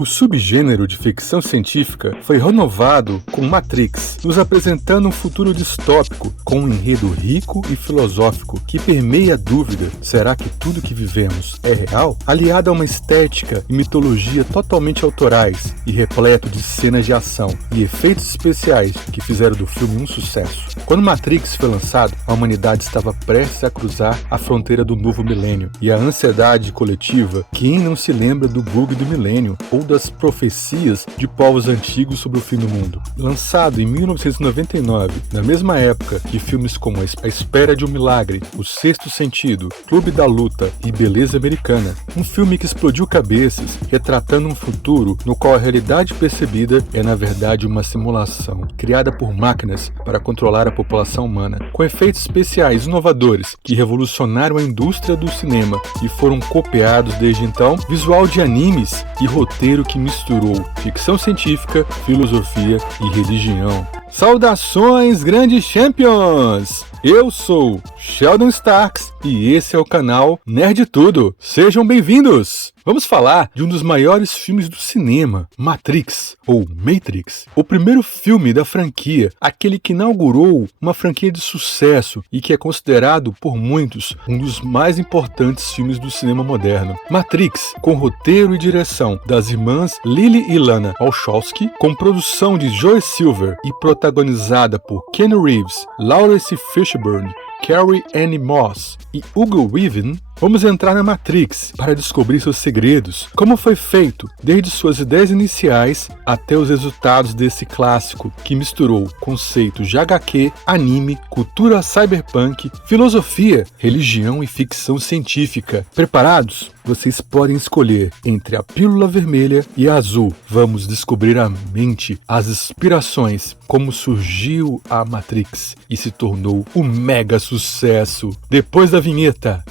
O subgênero de ficção científica foi renovado com Matrix, nos apresentando um futuro distópico com um enredo rico e filosófico que permeia a dúvida: será que tudo que vivemos é real? Aliado a uma estética e mitologia totalmente autorais e repleto de cenas de ação e efeitos especiais que fizeram do filme um sucesso. Quando Matrix foi lançado, a humanidade estava prestes a cruzar a fronteira do novo milênio, e a ansiedade coletiva, quem não se lembra do bug do milênio ou das profecias de povos antigos sobre o fim do mundo. Lançado em 1999, na mesma época que filmes como A Espera de um Milagre, O Sexto Sentido, Clube da Luta e Beleza Americana, um filme que explodiu cabeças, retratando um futuro no qual a realidade percebida é na verdade uma simulação, criada por máquinas para controlar a população humana, com efeitos especiais inovadores que revolucionaram a indústria do cinema e foram copiados desde então, visual de animes e roteiro que misturou ficção científica, filosofia e religião. Saudações, grandes champions! Eu sou Sheldon Starks e esse é o canal Nerd Tudo. Sejam bem-vindos! Vamos falar de um dos maiores filmes do cinema, Matrix, ou Matrix, o primeiro filme da franquia, aquele que inaugurou uma franquia de sucesso e que é considerado por muitos um dos mais importantes filmes do cinema moderno. Matrix, com roteiro e direção das irmãs Lily e Lana Wachowski, com produção de Joel Silver e protagonizada por Keanu Reeves, Lawrence Fishburne, Carrie-Anne Moss e Hugo Weaving, vamos entrar na Matrix para descobrir seus segredos, como foi feito, desde suas ideias iniciais até os resultados desse clássico que misturou conceitos de HQ, anime, cultura cyberpunk, filosofia, religião e ficção científica. Preparados? Vocês podem escolher entre a pílula vermelha e a azul. Vamos descobrir a mente, as inspirações, como surgiu a Matrix e se tornou um mega sucesso. Depois da vinheta.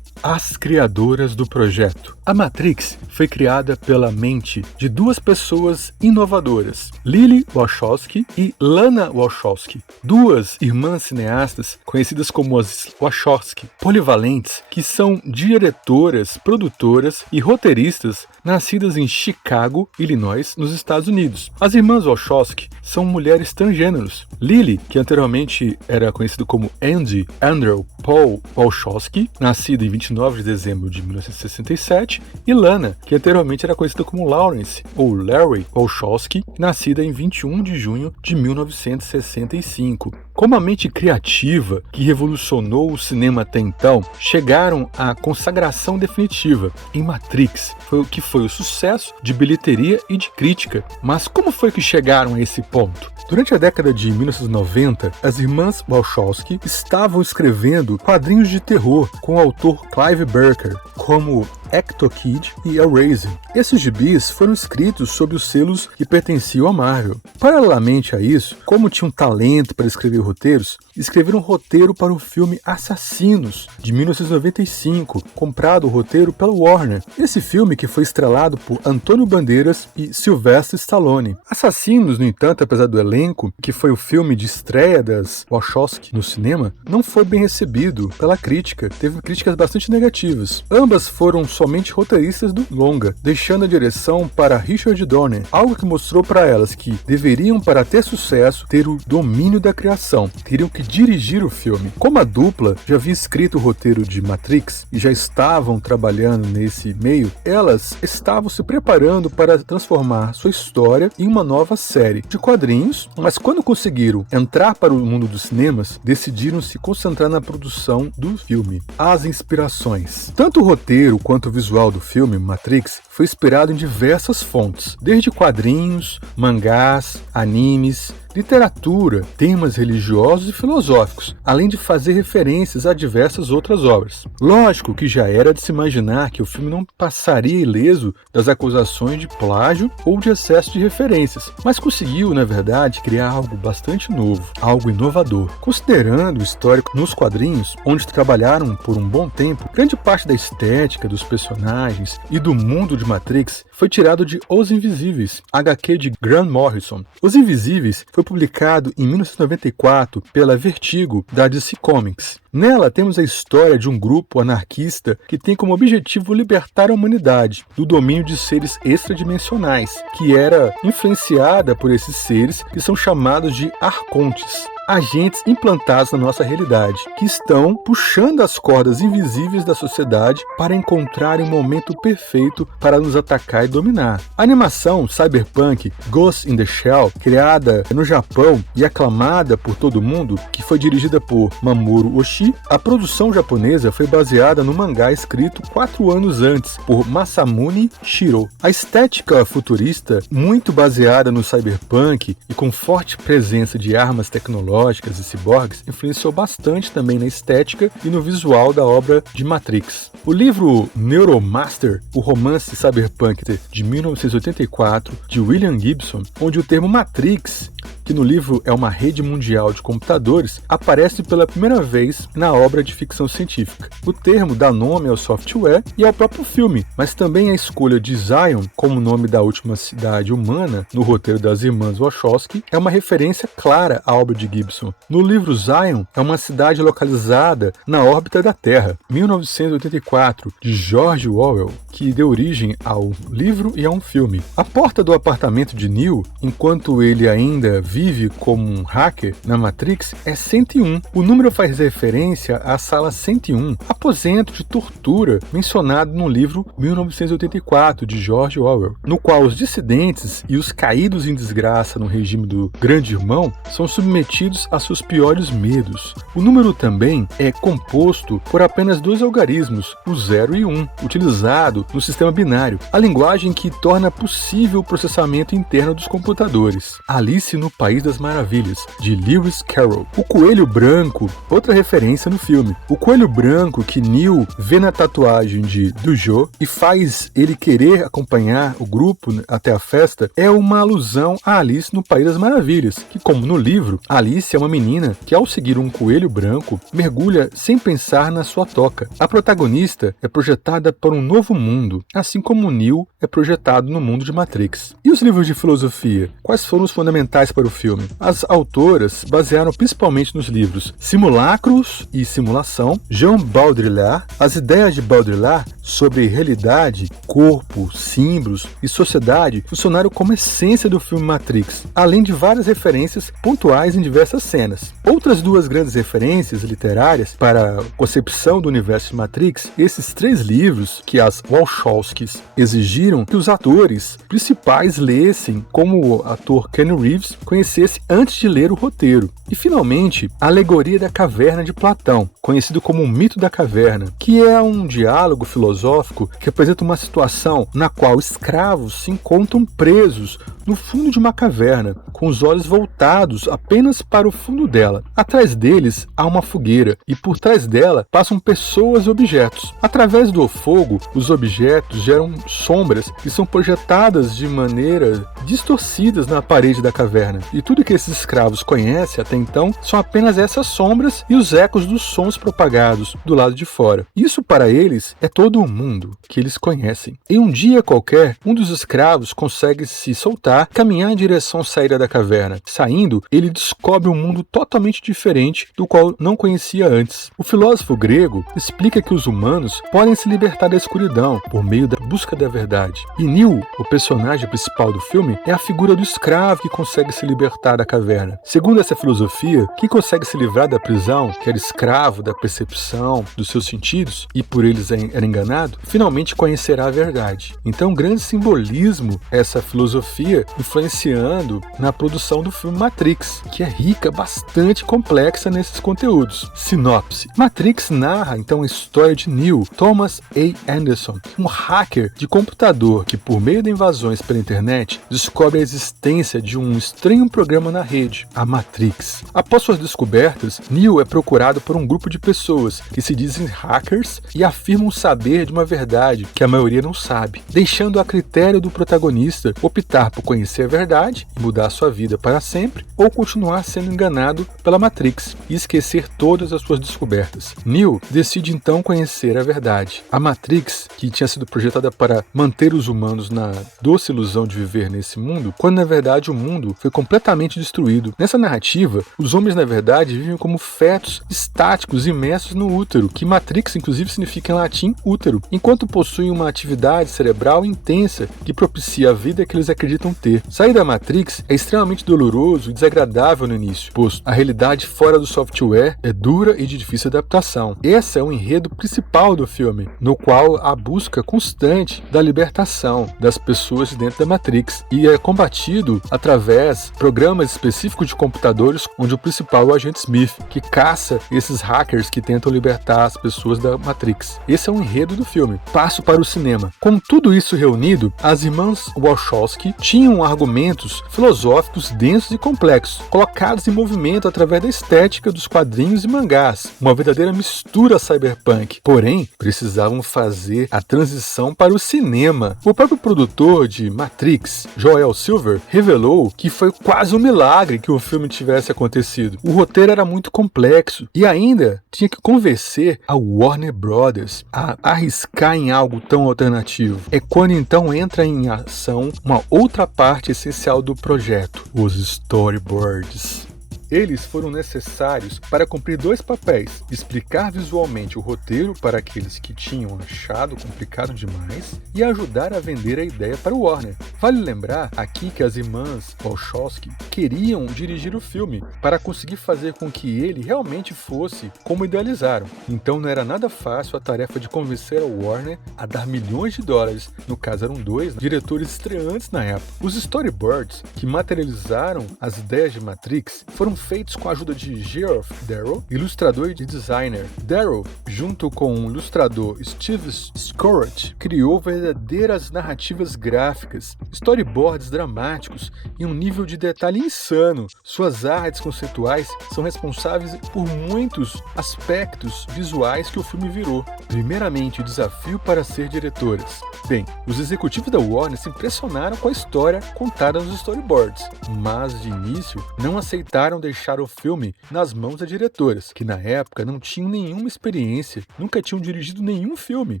As criadoras do projeto. A Matrix foi criada pela mente de duas pessoas inovadoras, Lily Wachowski e Lana Wachowski, duas irmãs cineastas conhecidas como as Wachowski, polivalentes, que são diretoras, produtoras e roteiristas nascidas em Chicago, Illinois, nos Estados Unidos. As irmãs Wachowski são mulheres transgêneros. Lily, que anteriormente era conhecida como Andy Andrew Paul Wachowski, nascida em 29 de dezembro de 1967, e Lana, que anteriormente era conhecida como Lawrence ou Larry Wachowski, nascida em 21 de junho de 1965. Como a mente criativa que revolucionou o cinema até então, chegaram à consagração definitiva em Matrix, que foi o sucesso de bilheteria e de crítica. Mas como foi que chegaram a esse ponto? Durante a década de 1990, as irmãs Wachowski estavam escrevendo quadrinhos de terror com o autor Clive Barker, como Ecto Kid e Eraser. Esses gibis foram escritos sob os selos que pertenciam à Marvel. Paralelamente a isso, como tinham talento para escrever roteiros, escreveram um roteiro para o filme Assassinos, de 1995, comprado o roteiro pela Warner. Esse filme que foi estrelado por Antônio Bandeiras e Sylvester Stallone. Assassinos, no entanto, apesar do elenco, que foi o filme de estreia das Wachowski no cinema, não foi bem recebido pela crítica. Teve críticas bastante negativas. Ambas foram somente roteiristas do longa, deixando a direção para Richard Donner, algo que mostrou para elas que deveriam, para ter sucesso, ter o domínio da criação, teriam que dirigir o filme. Como a dupla já havia escrito o roteiro de Matrix e já estavam trabalhando nesse meio, elas estavam se preparando para transformar sua história em uma nova série de quadrinhos, mas quando conseguiram entrar para o mundo dos cinemas, decidiram se concentrar na produção do filme. As inspirações. Tanto o roteiro quanto o visual do filme Matrix foi inspirado em diversas fontes, desde quadrinhos, mangás, animes, literatura, temas religiosos e filosóficos, além de fazer referências a diversas outras obras. Lógico que já era de se imaginar que o filme não passaria ileso das acusações de plágio ou de excesso de referências, mas conseguiu, na verdade, criar algo bastante novo, algo inovador. Considerando o histórico nos quadrinhos, onde trabalharam por um bom tempo, grande parte da estética dos personagens e do mundo de Matrix foi tirado de Os Invisíveis, HQ de Grant Morrison. Os Invisíveis foi publicado em 1994 pela Vertigo, da DC Comics. Nela temos a história de um grupo anarquista que tem como objetivo libertar a humanidade do domínio de seres extradimensionais, que era influenciada por esses seres que são chamados de arcontes. Agentes implantados na nossa realidade, que estão puxando as cordas invisíveis da sociedade para encontrarem o momento perfeito para nos atacar e dominar. A animação cyberpunk Ghost in the Shell, criada no Japão e aclamada por todo mundo, que foi dirigida por Mamoru Oshii, a produção japonesa foi baseada no mangá escrito 4 anos antes por Masamune Shirow. A estética futurista, muito baseada no cyberpunk e com forte presença de armas tecnológicas e ciborgues, influenciou bastante também na estética e no visual da obra de Matrix. O livro Neuromancer, o romance cyberpunk de 1984, de William Gibson, onde o termo Matrix, que no livro é uma rede mundial de computadores, aparece pela primeira vez na obra de ficção científica. O termo dá nome ao software e ao próprio filme, mas também a escolha de Zion como nome da última cidade humana no roteiro das irmãs Wachowski é uma referência clara à obra de Gibson. No livro, Zion é uma cidade localizada na órbita da Terra, 1984, de George Orwell, que deu origem ao livro e a um filme. A porta do apartamento de Neo, enquanto ele ainda vive como um hacker na Matrix, é 101. O número faz referência à sala 101, aposento de tortura mencionado no livro 1984 de George Orwell, no qual os dissidentes e os caídos em desgraça no regime do Grande Irmão são submetidos a seus piores medos. O número também é composto por apenas 2 algarismos, o 0 e 1, utilizado no sistema binário, a linguagem que torna possível o processamento interno dos computadores. Alice no País das Maravilhas, de Lewis Carroll. O Coelho Branco, outra referência no filme. O Coelho Branco que Neo vê na tatuagem de Dujo e faz ele querer acompanhar o grupo até a festa é uma alusão a Alice no País das Maravilhas, que, como no livro, Alice é uma menina que, ao seguir um coelho branco, mergulha sem pensar na sua toca. A protagonista é projetada para um novo mundo, assim como Neo é projetado no mundo de Matrix. E os livros de filosofia? Quais foram os fundamentais para o filme? As autoras basearam principalmente nos livros Simulacros e Simulação, Jean Baudrillard. As ideias de Baudrillard sobre realidade, corpo, símbolos e sociedade funcionaram como essência do filme Matrix, além de várias referências pontuais em diversas cenas. Outras 2 grandes referências literárias para a concepção do universo de Matrix, esses 3 livros que as Wachowskis exigiram que os atores principais lessem, como o ator Keanu Reeves conhecesse antes de ler o roteiro. E finalmente, a Alegoria da Caverna de Platão, conhecido como o Mito da Caverna, que é um diálogo filosófico que apresenta uma situação na qual escravos se encontram presos no fundo de uma caverna, com os olhos voltados apenas para o fundo dela. Atrás deles há uma fogueira e por trás dela passam pessoas e objetos. Através do fogo, os objetos geram sombras que são projetadas de maneira distorcidas na parede da caverna. E tudo que esses escravos conhecem até então são apenas essas sombras e os ecos dos sons propagados do lado de fora. Isso para eles é todo o mundo que eles conhecem. Em um dia qualquer, um dos escravos consegue se soltar, caminhar em direção à saída da caverna. Saindo, ele descobre um mundo totalmente diferente do qual não conhecia antes. O filósofo grego explica que os humanos podem se libertar da escuridão por meio da busca da verdade. E Neo, o personagem principal do filme, é a figura do escravo que consegue se libertar da caverna. Segundo essa filosofia, quem consegue se livrar da prisão, que era escravo da percepção, dos seus sentidos, e por eles era enganado, finalmente conhecerá a verdade. Então, um grande simbolismo essa filosofia influenciando na produção do filme Matrix, que é rica, bastante complexa nesses conteúdos. Sinopse. Matrix narra então a história de Neo Thomas A. Anderson, um hacker de computador que, por meio de invasões pela internet, descobre a existência de um estranho programa na rede, a Matrix. Após suas descobertas, Neo é procurado por um grupo de pessoas que se dizem hackers e afirmam saber de uma verdade que a maioria não sabe, deixando a critério do protagonista optar por conhecer a verdade e mudar sua vida para sempre, ou continuar sendo enganado pela Matrix e esquecer todas as suas descobertas. Neo decide então conhecer a verdade. A Matrix, que tinha sido projetada para manter os humanos na doce ilusão de viver nesse mundo, quando na verdade o mundo foi completamente destruído. Nessa narrativa, os homens na verdade vivem como fetos estáticos imersos no útero, que Matrix inclusive significa em latim útero, enquanto possuem uma atividade cerebral intensa que propicia a vida que eles acreditam ter. Sair da Matrix é extremamente doloroso e desagradável no início, pois a realidade fora do software é dura e de difícil adaptação. Esse é o enredo principal do filme, no qual a busca constante da libertação das pessoas de dentro da Matrix, e é combatido através de programas específicos de computadores, onde o principal é o agente Smith, que caça esses hackers que tentam libertar as pessoas da Matrix. Esse é o enredo do filme. Passo para o cinema. Com tudo isso reunido, as irmãs Wachowski tinham argumentos filosóficos densos e complexos, colocados em movimento através da estética dos quadrinhos e mangás, uma verdadeira mistura cyberpunk. Porém, precisavam fazer a transição para o cinema. O próprio produtor de Matrix, Joel Silver, revelou que foi quase um milagre que o filme tivesse acontecido. O roteiro era muito complexo e ainda tinha que convencer a Warner Brothers a arriscar em algo tão alternativo. É quando então entra em ação uma outra parte essencial do projeto, os storyboards. Eles foram necessários para cumprir dois papéis: explicar visualmente o roteiro para aqueles que tinham achado complicado demais e ajudar a vender a ideia para o Warner. Vale lembrar aqui que as irmãs Wachowski queriam dirigir o filme para conseguir fazer com que ele realmente fosse como idealizaram. Então não era nada fácil a tarefa de convencer a Warner a dar milhões de dólares, no caso eram dois diretores estreantes na época. Os storyboards que materializaram as ideias de Matrix foram feitos com a ajuda de Geoff Darrow, ilustrador e designer. Darrow, junto com o ilustrador Steve Scorrett, criou verdadeiras narrativas gráficas, storyboards dramáticos e um nível de detalhe insano. Suas artes conceituais são responsáveis por muitos aspectos visuais que o filme virou. Primeiramente, o desafio para ser diretoras. Bem, os executivos da Warner se impressionaram com a história contada nos storyboards, mas de início não aceitaram deixar o filme nas mãos das diretoras, que na época não tinham nenhuma experiência, nunca tinham dirigido nenhum filme.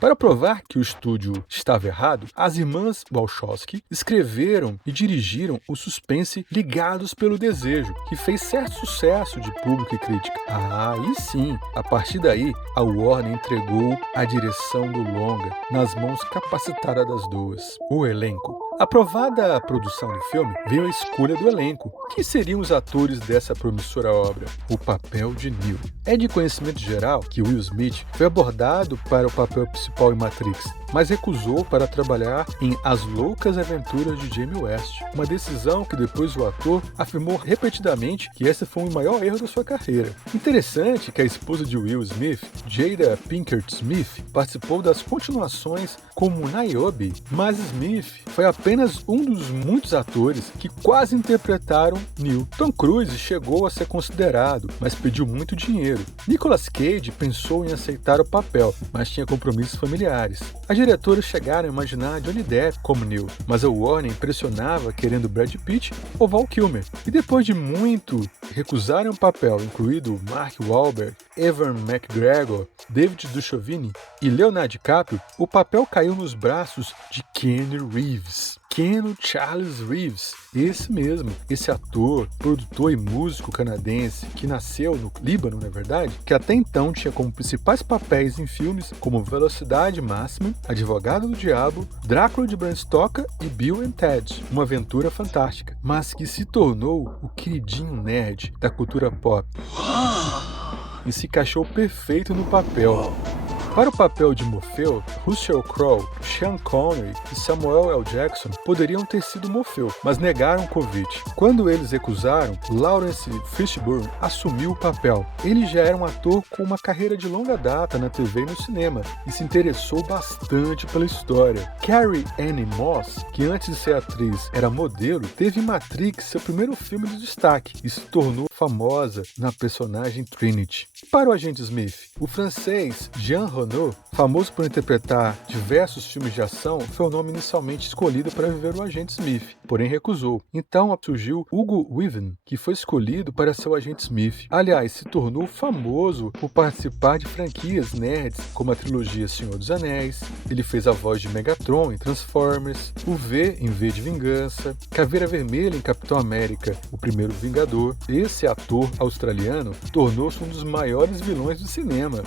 Para provar que o estúdio estava errado, as irmãs Wachowski escreveram e dirigiram o suspense Ligados pelo Desejo, que fez certo sucesso de público e crítica. E sim, a partir daí, a Warner entregou a direção do longa nas mãos capacitadas das duas. O elenco. Aprovada a produção do filme, veio a escolha do elenco. Quem seriam os atores dessa promissora obra? O papel de Neo. É de conhecimento geral que Will Smith foi abordado para o papel principal em Matrix, mas recusou para trabalhar em As Loucas Aventuras de Jamie West, uma decisão que depois o ator afirmou repetidamente que esse foi o maior erro da sua carreira. Interessante que a esposa de Will Smith, Jada Pinkett Smith, participou das continuações como Niobe, mas Smith foi apenas um dos muitos atores que quase interpretaram Neo. Tom Cruise chegou a ser considerado, mas pediu muito dinheiro. Nicolas Cage pensou em aceitar o papel, mas tinha compromissos familiares. As diretoras chegaram a imaginar Johnny Depp como Neo, mas a Warner impressionava querendo Brad Pitt ou Val Kilmer. E depois de muito recusarem o papel, incluído Mark Wahlberg, Ewan McGregor, David Duchovny e Leonardo DiCaprio, o papel caiu nos braços de Keanu Reeves. Keanu Charles Reeves, esse mesmo, esse ator, produtor e músico canadense que nasceu no Líbano, na verdade, que até então tinha como principais papéis em filmes como Velocidade Máxima, Advogado do Diabo, Drácula de Bram Stoker e Bill and Ted, uma aventura fantástica, mas que se tornou o queridinho nerd da cultura pop e se encaixou perfeito no papel. Para o papel de Morfeu, Russell Crowe, Sean Connery e Samuel L. Jackson poderiam ter sido Morfeu, mas negaram o convite. Quando eles recusaram, Lawrence Fishburne assumiu o papel. Ele já era um ator com uma carreira de longa data na TV e no cinema, e se interessou bastante pela história. Carrie-Anne Moss, que antes de ser atriz era modelo, teve em Matrix seu primeiro filme de destaque e se tornou famosa na personagem Trinity. Para o agente Smith, o francês Jean Renault famoso por interpretar diversos filmes de ação, foi o nome inicialmente escolhido para viver o agente Smith, porém recusou. Então surgiu Hugo Weaving, que foi escolhido para ser o agente Smith. Aliás, se tornou famoso por participar de franquias nerds, como a trilogia Senhor dos Anéis. Ele fez a voz de Megatron em Transformers, o V em V de Vingança, Caveira Vermelha em Capitão América, o primeiro Vingador. Esse ator australiano tornou-se um dos maiores vilões do cinema.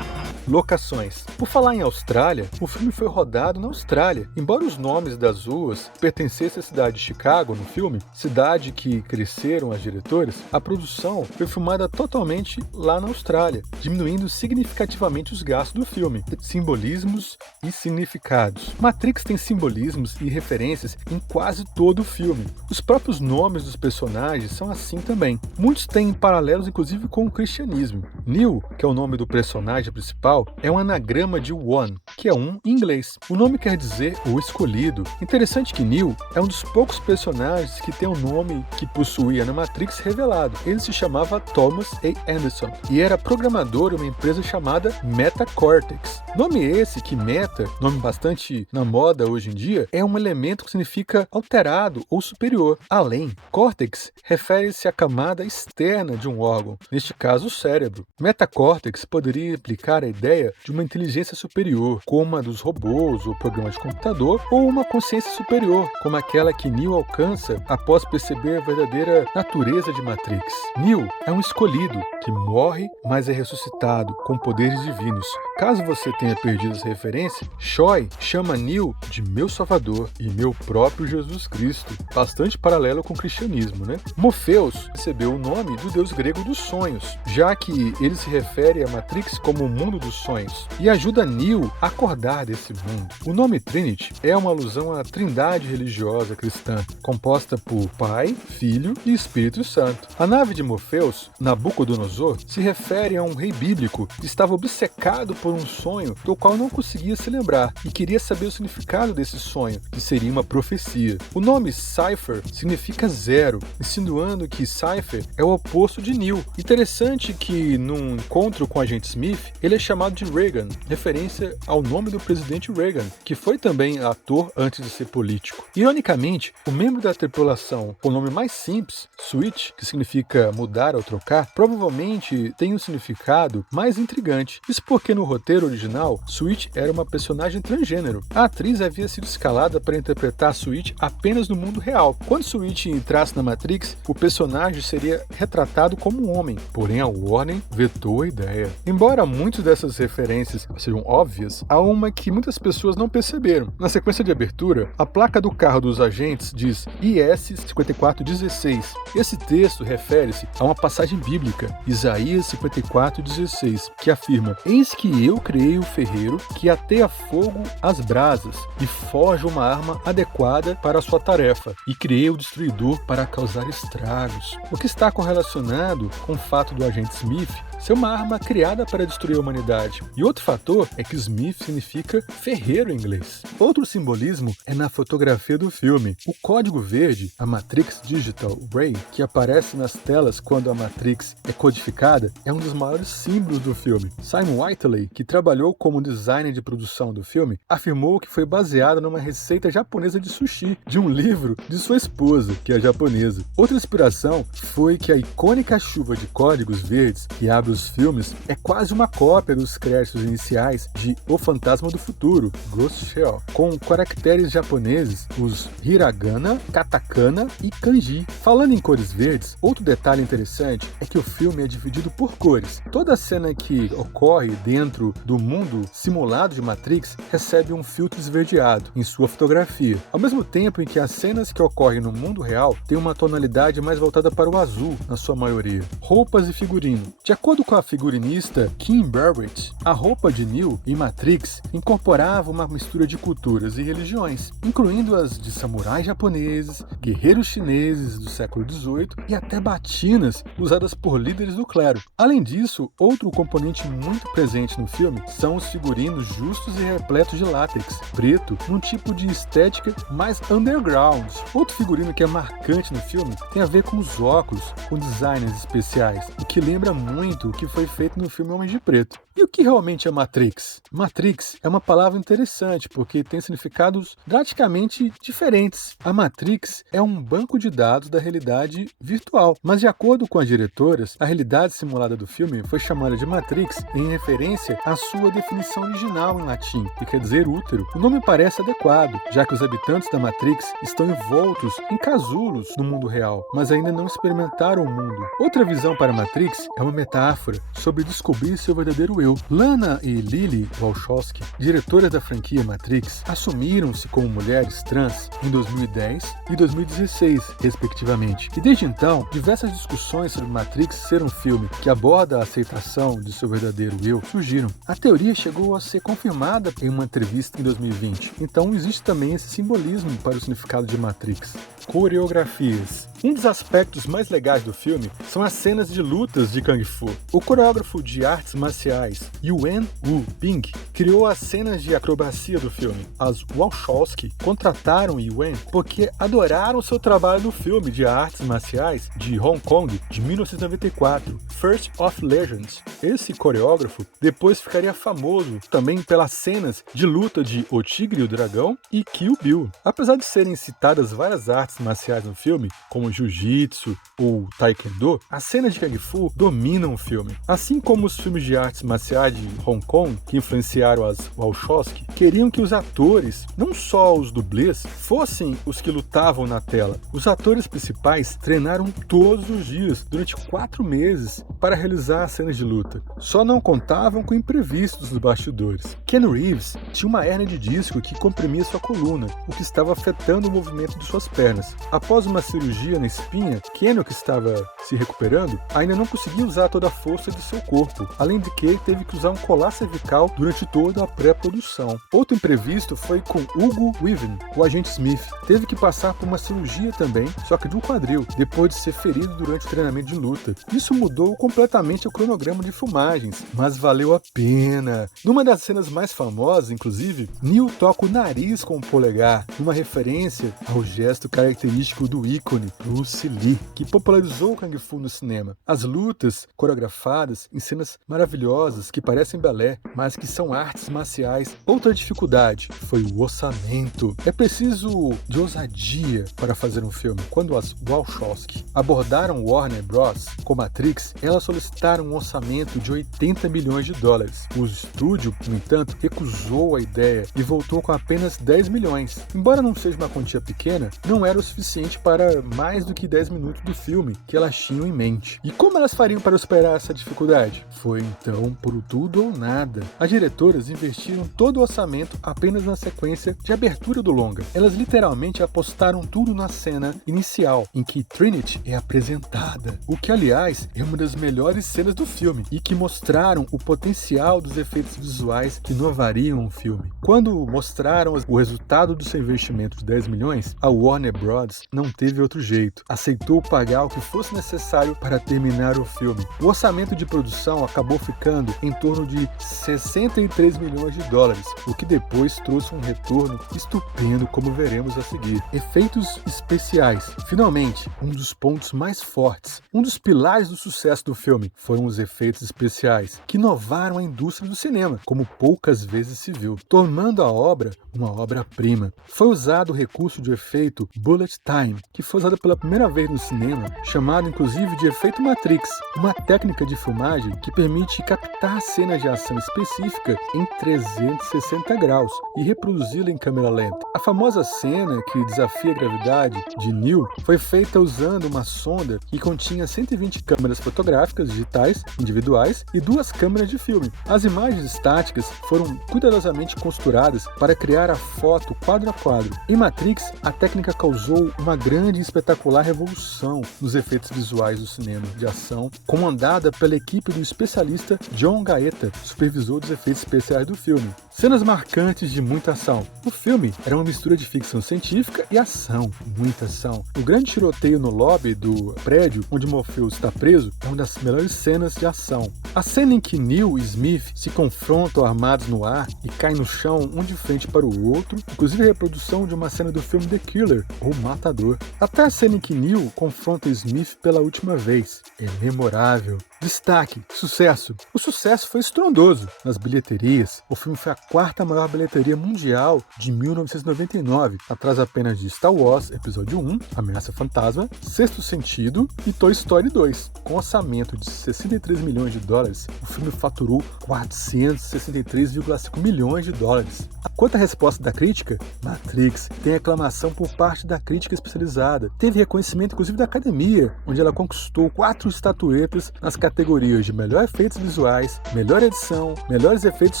Locações. Por falar em Austrália, o filme foi rodado na Austrália. Embora os nomes das ruas pertencessem à cidade de Chicago no filme, cidade que cresceram as diretoras, a produção foi filmada totalmente lá na Austrália, diminuindo significativamente os gastos do filme. Simbolismos e significados. Matrix tem simbolismos e referências em quase todo o filme. Os próprios nomes dos personagens são assim também. Muitos têm paralelos inclusive com o cristianismo. Neo, que é o nome do personagem principal, é um anagrama de One, que é um em inglês. O nome quer dizer o escolhido. Interessante que Neo é um dos poucos personagens que tem o nome que possuía na Matrix revelado. Ele se chamava Thomas A. Anderson e era programador em uma empresa chamada Metacortex. Nome esse que Meta, nome bastante na moda hoje em dia, é um elemento que significa alterado ou superior. Além, Cortex refere-se à camada externa de um órgão, neste caso o cérebro. Metacortex poderia implicar a ideia de uma inteligência superior, como a dos robôs ou programas de computador, ou uma consciência superior, como aquela que Neo alcança após perceber a verdadeira natureza de Matrix. Neo é um escolhido que morre, mas é ressuscitado com poderes divinos. Caso você tenha perdido essa referência, Choi chama Neo de meu Salvador e meu próprio Jesus Cristo, bastante paralelo com o cristianismo, né? Morpheus recebeu o nome do deus grego dos sonhos, já que ele se refere a Matrix como o mundo dos sonhos e ajuda Neo a acordar desse mundo. O nome Trinity é uma alusão à trindade religiosa cristã, composta por Pai, Filho e Espírito Santo. A nave de Morpheus, Nabucodonosor, se refere a um rei bíblico que estava obcecado por um sonho do qual não conseguia se lembrar e queria saber o significado desse sonho, que seria uma profecia. O nome Cypher significa zero, insinuando que Cypher é o oposto de Neo. Interessante que, num encontro com o agente Smith, ele é chamado de Reagan, referência ao nome do presidente Reagan, que foi também ator antes de ser político. Ironicamente, o membro da tripulação com o nome mais simples, Switch, que significa mudar ou trocar, provavelmente tem um significado mais intrigante. Isso porque no roteiro original, Switch era uma personagem transgênero. A atriz havia sido escalada para interpretar Switch apenas no mundo real. Quando Switch entrasse na Matrix, o personagem seria retratado como um homem, porém a Warner vetou a ideia. Embora muitas dessas referências sejam óbvias, há uma que muitas pessoas não perceberam. Na sequência de abertura, a placa do carro dos agentes diz IS 5416. Esse texto refere-se a uma passagem bíblica, Isaías 54:16, que afirma: Eis que eu criei o ferreiro que ateia fogo às brasas e forja uma arma adequada para a sua tarefa, e criei o destruidor para causar estragos. O que está correlacionado com o fato do agente Smith ser uma arma criada para destruir a humanidade. E outro fator é que Smith significa ferreiro em inglês. Outro simbolismo é na fotografia do filme. O código verde, a Matrix Digital Ray, que aparece nas telas quando a Matrix é codificada, é um dos maiores símbolos do filme. Simon Whiteley, que trabalhou como designer de produção do filme, afirmou que foi baseado numa receita japonesa de sushi, de um livro de sua esposa, que é japonesa. Outra inspiração foi que a icônica chuva de códigos verdes que abre os filmes é quase uma cópia dos créditos iniciais de O Fantasma do Futuro, Ghost Shell, com caracteres japoneses, os hiragana, katakana e kanji. Falando em cores verdes, outro detalhe interessante é que o filme é dividido por cores. Toda cena que ocorre dentro do mundo simulado de Matrix recebe um filtro esverdeado em sua fotografia, ao mesmo tempo em que as cenas que ocorrem no mundo real têm uma tonalidade mais voltada para o azul, na sua maioria. Roupas e figurino. De acordo com a figurinista Kim Barrett, a roupa de Neo em Matrix incorporava uma mistura de culturas e religiões, incluindo as de samurais japoneses, guerreiros chineses do século XVIII e até batinas usadas por líderes do clero. Além disso, outro componente muito presente no filme são os figurinos justos e repletos de látex preto, num tipo de estética mais underground. Outro figurino que é marcante no filme tem a ver com os óculos, com designs especiais, o que lembra muito o que foi feito no filme Homens de Preto. E o que realmente é Matrix? Matrix é uma palavra interessante porque tem significados drasticamente diferentes. A Matrix é um banco de dados da realidade virtual, mas de acordo com as diretoras, a realidade simulada do filme foi chamada de Matrix em referência à sua definição original em latim, que quer dizer útero. O nome parece adequado, já que os habitantes da Matrix estão envoltos em casulos no mundo real, mas ainda não experimentaram o mundo. Outra visão para Matrix é uma metáfora sobre descobrir seu verdadeiro eu. Lana e Lily Wachowski, diretoras da franquia Matrix, assumiram-se como mulheres trans em 2010 e 2016, respectivamente. E desde então, diversas discussões sobre Matrix ser um filme que aborda a aceitação de seu verdadeiro eu surgiram. A teoria chegou a ser confirmada em uma entrevista em 2020, então existe também esse simbolismo para o significado de Matrix. Coreografias. Um dos aspectos mais legais do filme são as cenas de lutas de Kung Fu. O coreógrafo de artes marciais Yuen Wu Bing criou as cenas de acrobacia do filme. As Wachowski contrataram Yuen porque adoraram seu trabalho no filme de artes marciais de Hong Kong de 1994, First of Legends. Esse coreógrafo depois ficaria famoso também pelas cenas de luta de O Tigre e o Dragão e Kill Bill. Apesar de serem citadas várias artes marciais no filme, como Jiu-Jitsu ou Taekwondo, as cenas de Kung Fu dominam o filme. Assim como os filmes de artes marciais de Hong Kong, que influenciaram as Wachowski, queriam que os atores, não só os dublês, fossem os que lutavam na tela. Os atores principais treinaram todos os dias, durante 4 meses, para realizar as cenas de luta. Só não contavam com imprevistos nos bastidores. Keanu Reeves tinha uma hérnia de disco que comprimia sua coluna, o que estava afetando o movimento de suas pernas. Após uma cirurgia na espinha, Keanu, que estava se recuperando, ainda não conseguia usar toda a força de seu corpo, além de que teve que usar um colar cervical durante toda a pré-produção. Outro imprevisto foi com Hugo Weaving, o agente Smith. Teve que passar por uma cirurgia também, só que de um quadril, depois de ser ferido durante o treinamento de luta. Isso mudou completamente o cronograma de filmagens, mas valeu a pena. Numa das cenas mais famosas, inclusive, Neo toca o nariz com o polegar, numa referência ao gesto característico do ícone Bruce Lee, que popularizou o Kung Fu no cinema. As lutas coreografadas em cenas maravilhosas que parecem balé, mas que são artes marciais. Outra dificuldade foi o orçamento. É preciso de ousadia para fazer um filme. Quando as Wachowski abordaram Warner Bros. Com Matrix, elas solicitaram um orçamento de 80 milhões de dólares. O estúdio, no entanto, recusou a ideia e voltou com apenas 10 milhões. Embora não seja uma quantia pequena, não era o suficiente para mais do que 10 minutos do filme que elas tinham em mente. E como elas fariam para superar essa dificuldade? Foi então por tudo ou nada. As diretoras investiram todo o orçamento apenas na sequência de abertura do longa. Elas literalmente apostaram tudo na cena inicial, em que Trinity é apresentada, o que aliás é uma das melhores cenas do filme e que mostraram o potencial dos efeitos visuais que inovariam o filme. Quando mostraram o resultado do seu investimento de 10 milhões, a Warner Bros. Não teve outro jeito. Aceitou pagar o que fosse necessário para terminar o filme. O orçamento de produção acabou ficando em torno de 63 milhões de dólares, o que depois trouxe um retorno estupendo, como veremos a seguir. Efeitos especiais. Finalmente, um dos pontos mais fortes, um dos pilares do sucesso do filme foram os efeitos especiais, que inovaram a indústria do cinema, como poucas vezes se viu, tornando a obra uma obra-prima. Foi usado o recurso de efeito Bullet Time, que foi usado pela primeira vez no cinema, chamado inclusive de efeito Matrix, uma técnica de filmagem que permite captar cenas de ação específica em 360 graus e reproduzi-la em câmera lenta. A famosa cena que desafia a gravidade de Neo foi feita usando uma sonda que continha 120 câmeras fotográficas digitais individuais e 2 câmeras de filme. As imagens estáticas foram cuidadosamente costuradas para criar a foto quadro a quadro. Em Matrix, a técnica causou uma grande e espetacular revolução nos efeitos visuais do cinema de ação, comandada pela equipe do especialista John Gaeta, supervisor dos efeitos especiais do filme. Cenas marcantes de muita ação. O filme era uma mistura de ficção científica e ação, muita ação. O grande tiroteio no lobby do prédio onde Morpheus está preso é uma das melhores cenas de ação. A cena em que Neo e Smith se confrontam armados no ar e caem no chão um de frente para o outro, inclusive a reprodução de uma cena do filme The Killer, ou Matador. Até a cena em que Neo confronta Smith pela última vez. É memorável. Destaque: sucesso. O sucesso foi estrondoso nas bilheterias. O filme foi a quarta maior bilheteria mundial de 1999, atrás apenas de Star Wars Episódio 1, Ameaça Fantasma, Sexto Sentido e Toy Story 2. Com orçamento de 63 milhões de dólares, o filme faturou 463,5 milhões de dólares. Quanto à resposta da crítica, Matrix tem aclamação por parte da crítica especializada. Teve reconhecimento inclusive da Academia, onde ela conquistou 4 estatuetas nas categorias de melhor efeitos visuais, melhor edição, melhores efeitos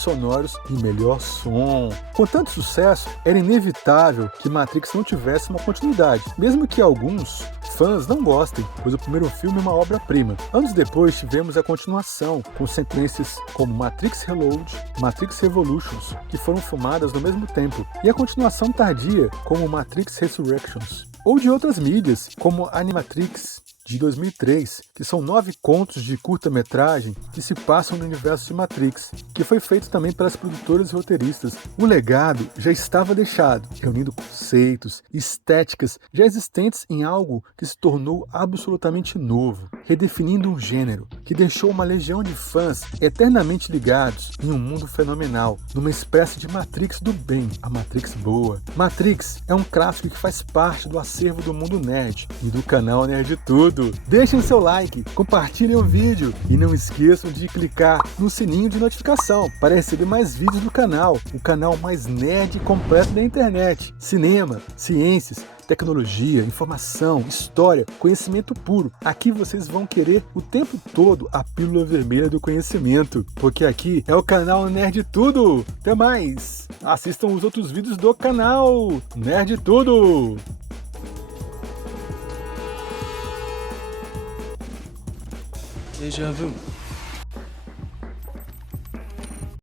sonoros e melhor som. Com tanto sucesso, era inevitável que Matrix não tivesse uma continuidade, mesmo que alguns fãs não gostem, pois o primeiro filme é uma obra-prima. Anos depois tivemos a continuação, com sequências como Matrix Reload, Matrix Revolutions, que foram filmadas no mesmo tempo, e a continuação tardia, como Matrix Resurrections, ou de outras mídias, como Animatrix, de 2003, que são 9 contos de curta-metragem que se passam no universo de Matrix, que foi feito também pelas produtoras e roteiristas. O legado já estava deixado, reunindo conceitos e estéticas já existentes em algo que se tornou absolutamente novo, redefinindo um gênero que deixou uma legião de fãs eternamente ligados em um mundo fenomenal, numa espécie de Matrix do bem, a Matrix boa. Matrix é um clássico que faz parte do acervo do mundo nerd e do canal Nerd Tudo. Deixem seu like, compartilhem o vídeo e não esqueçam de clicar no sininho de notificação para receber mais vídeos do canal, o canal mais nerd completo da internet. Cinema, ciências, tecnologia, informação, história, conhecimento puro. Aqui vocês vão querer o tempo todo a pílula vermelha do conhecimento, porque aqui é o canal Nerd Tudo. Até mais! Assistam os outros vídeos do canal Nerd Tudo! Déjà vu.